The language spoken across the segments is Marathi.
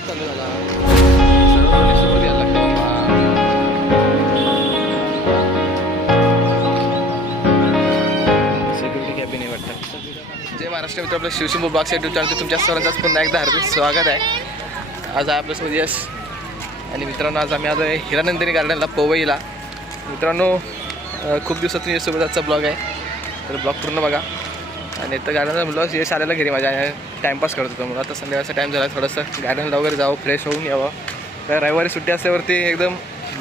चालू झाला. सिक्युरिटी कॅबिन वाटतं. जय महाराष्ट्र मित्र आपलं शिवशंभू ब्लॉग युट्यूब चॅनल तुमच्या सर्वांचाच पुन्हा एकदा हार्दिक स्वागत आहे. आज आहे आपल्यासोबत यश. आणि मित्रांनो आज आम्ही आज हिरानंदिनी गार्डनला पोवईला. मित्रांनो खूप दिवसातून यशसोबत आजचा ब्लॉग आहे. तर ब्लॉग पूर्ण बघा. आणि इथं गार्डनला म्हणलं यश आलेला घरी माझ्या. टाईमपास करत होतो मग आता संध्याकाळचा टाईम झाला थोडंसं गार्डनला वगैरे जावं फ्रेश होऊन यावं. तर रविवारी सुट्टी असल्यावरती एकदम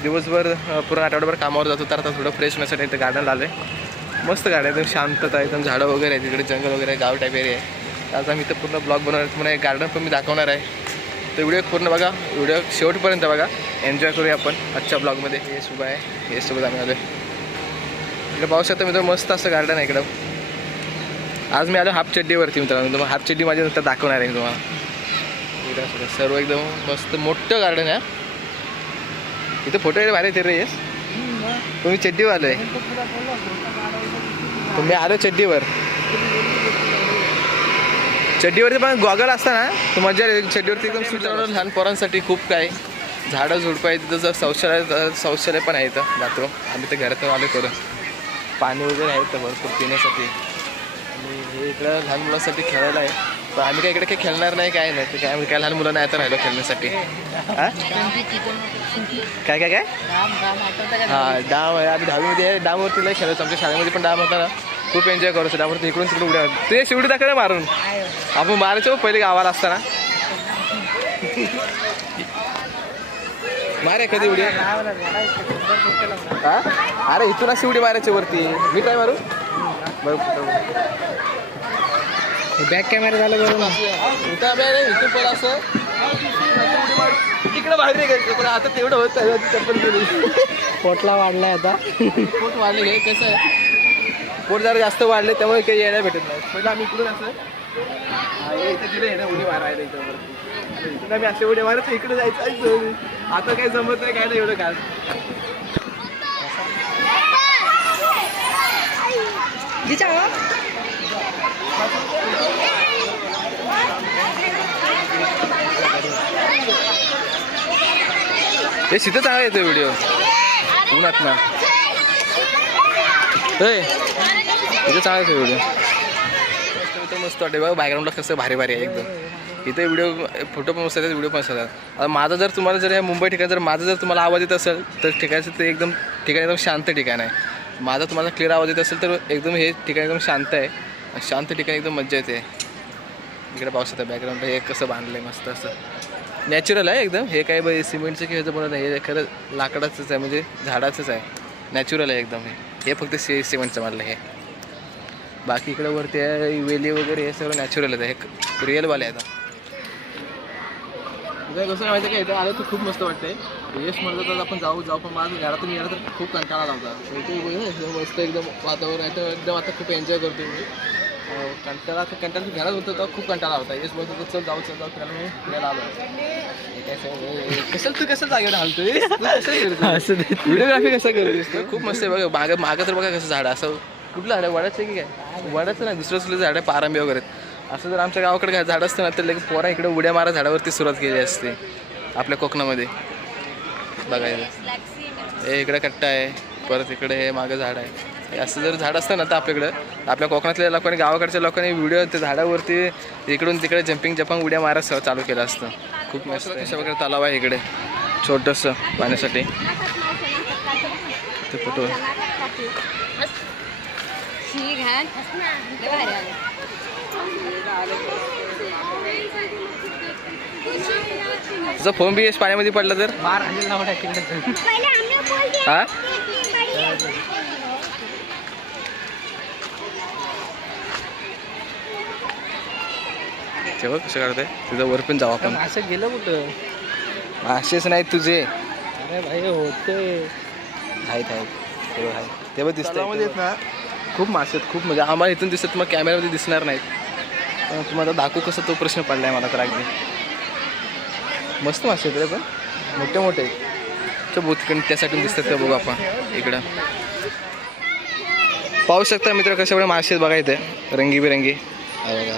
दिवसभर पूर्ण आठवड्याभर कामावर जातो तर आता थोडं फ्रेश होण्यासाठी इथं गार्डनला आलं आहे मस्त गाडी एकदम शांतता आहे एकदम झाडं वगैरे आहे तिकडे जंगल वगैरे गाव टाईप एरिया आहे. आता मी आम्ही इथं पूर्ण ब्लॉग बनवणार तुम्हाला एक गार्डन पण मी दाखवणार आहे. तर व्हिडिओ पूर्ण बघा व्हिडिओ शेवटपर्यंत बघा. एन्जॉय करूया आपण आजच्या ब्लॉगमध्ये हे सुबह आहे. हे सोबत आम्ही आलो इकडे पाहू शकता मित्र मस्त असं गार्डन आहे इकडं. आज मी आलो हाफ चड्डीवरती मित्रांनो. तुम्हाला हाफ चड्डी माझ्या नंतर दाखवणार आहे तुम्हाला. सर्व एकदम मस्त मोठं गार्डन आहे. इथं फोटो भारी येते रे येस तुम्ही चड्डीवर आलो आहे तुम्ही आलो चड्डीवर. चड्डीवरती पण गॉगल असता ना? तर मजा. चड्डीवरती एकदम सुटावर लहान पोरांसाठी खूप काय झाडं झुडपं आहे तिथं जर शौचालय शौचालय पण आहे इथं. बाथरूम. आम्ही तर घरातून आलो करून. पाणी वगैरे आहे इथं भरपूर पिण्यासाठी. आणि हे इकडं लहान मुलांसाठी खेळायला आहे. पण आम्ही काय इकडे काही खेळणार नाही काय नाही. काय आम्ही काय लहान मुलं नाही आता राहिलो खेळण्यासाठी. हा? काय काय काय? हा डाम आहे. आम्ही दहावीमध्ये आहे. डामवरती नाही खेळायचो. आमच्या शाळेमध्ये पण डाम होता ना. खूप एन्जॉय करायचो. डामवरती इकडून तिकडे उड्या ते शिवडी दाखव मारून. आपण मारायचो पहिले गावाला असताना. मारे कधी उडी. हा? अरे इथून अशी उडी मारायची वरती. मी काय मारू? बरं बॅक कॅमेरा झालं बरोबर इथं इथून पण असं. तिकडे बाहेर पण आता तेवढं होत आहे चप्पल गेली पोटला वाढलाय आता. पोट वाढले हे कसं आहे? पोट जरा जास्त वाढले त्यामुळे काही येण्या भेटत नाही. पहिलं आम्ही इकडून असं. इथं तिथे येणं उडी मारायला इथं आम्ही असे उडी मारायचं इकडे जायचं. आता काही जमत नाही काय नाही एवढं काय हे तिथं चांगला येतो व्हिडिओ उन्हात ना होय तिथं चांगला येतो व्हिडिओ तर मस्त वाटते बघा बॅकग्राऊंडला कसं भारी भारी आहे एकदम इथे व्हिडिओ फोटो पण मस्त येतात व्हिडिओ पण मस्त येतात आता माझा जर तुम्हाला जर ह्या मुंबई ठिकाण जर माझा जर तुम्हाला आवाज येत असेल तर ठिकाणचं ते एकदम ठिकाण एकदम शांत ठिकाण आहे माझा तुम्हाला क्लिअर आवाज येत असेल तर एकदम हे ठिकाण एकदम शांत आहे. शांत ठिकाणी एकदम मजा येते. इकडे पाऊस येतं बॅकग्राऊंड हे कसं बांधलं आहे मस्त असं. नॅचरल आहे एकदम. हे काय बाई सिमेंटचं की ह्याचं बनवलं नाही. हे खरं लाकडाचंच आहे म्हणजे झाडाचंच आहे. नॅचरल आहे एकदम हे. हे फक्त सि सिमेंटचं मारलं हे. बाकी इकडे वरती आहे वेली वगैरे हे सगळं नॅचरल आहे. हे रिअलवाले आहे आता कसं माहिती आहे का? इथं आलं तर खूप मस्त वाटतंय. यश म्हणलं तर आपण जाऊ जाऊ पण माझं घरातून गेला तर खूप कंटाळा लावता एकदम मस्त एकदम वातावरण आहे तर एकदम आता खूप एन्जॉय करतो मी. अं, कंटाळा तर कंटाळा घरात होतं तर खूप कंटाळा होता. यश बोलतो तर चल जाऊ चल जाऊ फिरायला म्हणून फिरायला आलो. हे कसं तू कसं जागेवर हालतोय व्हिडिओग्राफी कसं करतेस तू? खूप मस्त आहे बघा. मागं मागं तर बघा कसं झाड. असं कुठलं झाड आहे? वडाचं आहे की काय? वडाचं नाही दुसरं दुसरं झाड आहे पारंबी वगैरे. असं जर आमच्या गावाकडे काय झाड असतं ना तर लगेच पोरा इकडे उड्या मारा झाडावरती सुरुवात केली असते आपल्या कोकणामध्ये. बघायला. हे इकडे कट्टा आहे. परत इकडे हे मागं झाड आहे. असं जर झाड असतं ना तर आपल्याकडं आपल्या कोकणातल्या लोकांनी गावाकडच्या लोकांनी व्हिडिओ ते झाडावरती इकडून तिकडे जम्पिंग जपांग उड्या मारा सह चालू केलं असतं. खूप मस्त अशा वगैरे तलाव आहे इकडे. छोटंसं पाण्यासाठी ते फोटो. तुझा फोन बी पाण्यामध्ये पडला तर? हा? तेव्हा कसं काढतंय? तिथं वर पण जाऊ आपण. असं गेलं कुठं? मासेच नाहीत तुझे. अरे भाई होतंय. आहेत आहेत. तेव्हा आहेत तेव्हा दिसतंय. ना? खूप मासे आहेत खूप म्हणजे आम्हाला इथून दिसत मग कॅमेऱ्यामध्ये दिसणार नाहीत. तुम्हाला दाखवू कसं तो प्रश्न पडला आहे मला तर अगदी. मस्त मासे आहेत रे पण. मोठे मोठे तर बोतकण त्यासाठी दिसतात का बघू आपण इकडं. पाहू शकता मित्र कशा वेळे मासे आहेत बघा इथे. रंगीबिरंगी. बघा.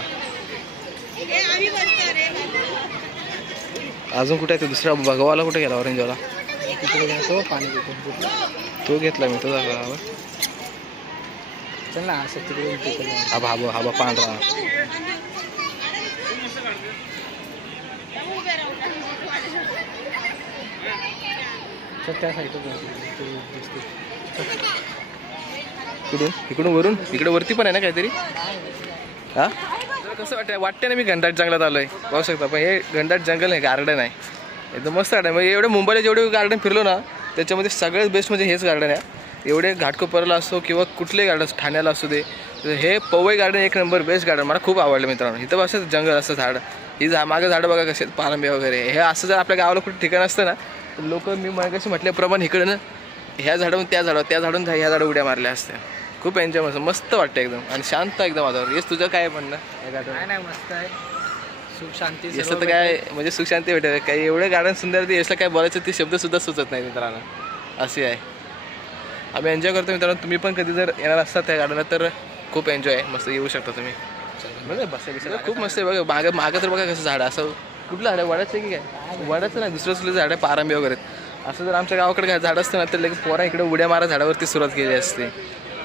अजून कुठे आहे ते दुसरा? भगवाला कुठे गेला ऑरेंजवाला? पाणी पितो तो घेतला मी तो दाखवा चल ना. हा हा हा पांढरा. त्या. कुठून इकडून? वरून? इकडे वरती पण आहे ना काहीतरी? हा? कसं वाटतं वाटतं ना मी घंटाट जंगलात आलोय. पाहू शकता पण हे घंटाट जंगल नाही गार्डन आहे. एकदम मस्त गार्डन म्हणजे एवढे मुंबईला जेवढे गार्डन फिरलो ना त्याच्यामध्ये सगळ्यात बेस्ट म्हणजे हेच गार्डन आहे. एवढे घाटकोपरला असो किंवा कुठले गार्डन ठाण्याला असू दे. तर हे पवई गार्डन एक नंबर बेस्ट गार्डन मला खूप आवडलं मित्रांनो. इथं असं जंगल असं झाड. ही झा मागं झाडं बघा कसे पारंबे वगैरे. हे असं जर आपल्या गावाला कुठे ठिकाण असतं ना लोक मी मगाशी म्हटल्याप्रमाणे इकडे ना ह्या झाडावरून त्या झाडावर त्या झाडून ह्या झाडं उड्या मारल्या असत्या. खूप एन्जॉय मस्त मस्त वाटतं एकदम. आणि शांत एकदम वातावरण. येस तुझं काय म्हणणं? काय नाही मस्त आहे. सुख शांती तर काय म्हणजे सुख शांती भेटेल. काही एवढं गार्डन सुंदर ते येसला काय बोलायचं ते शब्द सुद्धा सुचत नाही मित्रांनो. अशी आहे. आम्ही एन्जॉय करतो मित्रांनो. तुम्ही पण कधी जर येणार असतात त्या गार्डनला तर खूप एन्जॉय आहे. मस्त येऊ शकता तुम्ही. बघा बस खूप मस्त आहे. बघा मागं मागं तर बघा कसं झाड. असं कुठलं झाड आहे वडाचं आहे की काय? वडाचं नाही दुसरं सुद्धा झाडं पारंबी पारंबे वगैरे असं जर आमच्या गावाकडे काय झाड असतं ना तर लगेच पोरा इकडे उड्या मारा झाडावरती सुरुवात केली असते.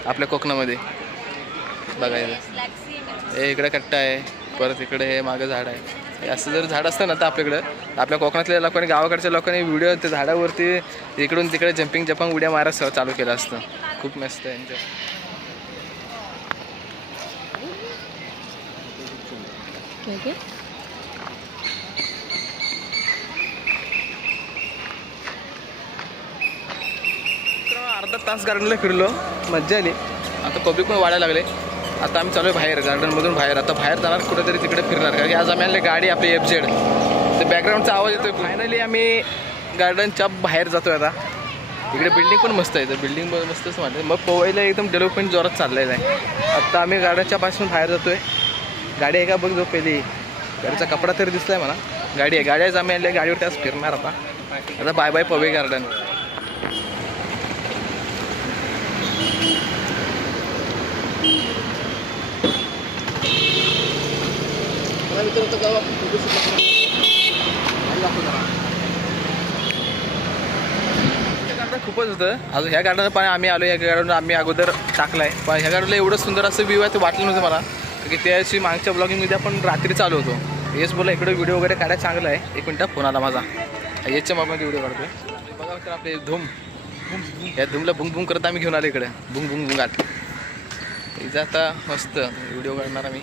आपल्या कोकणामध्ये. बघायला हे इकडे कट्टा आहे. परत इकडे हे मागं झाड आहे. असं जर झाड असतं ना तर आपल्याकडं आपल्या कोकणातल्या लोकांनी गावाकडच्या लोकांनी व्हिडिओ त्या झाडावरती इकडून तिकडे जम्पिंग जपांग उड्या मारायला चालू केलं असतं. खूप मस्त आहे. एन्जॉय मित्रांनो, तास गार्डनला फिरलो. मज्जा आली. आता पब्लिक पण वाढायला लागले. आता आम्ही चालू आहे बाहेर गार्डनमधून बाहेर. आता बाहेर जाणार कुठेतरी तिकडे फिरणार. कारण की आज आम्ही आणले गाडी आपली एफ झेड तर बॅकग्राऊंडचा आवाज येतोय. फायनली आम्ही गार्डनच्या बाहेर जातोय आता. इकडे बिल्डिंग पण मस्त आहे. तर बिल्डिंग मस्तच वाटतं मग पोवायला एकदम डेव्हलपमेंट जोरात चाललेलं आहे आत्ता आम्ही गार्डनच्या पासून बाहेर जातोय. गाडी आहे का बघ जो पहिली. गाडीचा कपडा तरी दिसलाय मला. गाडी आहे. गाडी आज आम्ही आणली. गाडीवर त्याच फिरणार आता. आता bye bye Powai garden garden खूपच होतं. अजून ह्या गार्डन पाणी आम्ही आलो या गार्डन आम्ही अगोदर टाकलाय. पण ह्या गार्डनला एवढं सुंदर असं व्ह्यू आहे ते वाटलं नव्हतं मला. की त्याची मागच्या ब्लॉगिंगमध्ये आपण रात्री चालू होतो. हेच बोला इकडे व्हिडिओ वगैरे काढायला चांगलं आहे. एक मिनटं फोन आला माझा. याच्या मागमध्ये व्हिडिओ काढतोय. बघा तर आपले धूम. या धूमला भुंग भुंग करत आम्ही घेऊन आलो इकडे. भुंग भुंग भुंगात. इथं आता मस्त व्हिडिओ काढणार आम्ही.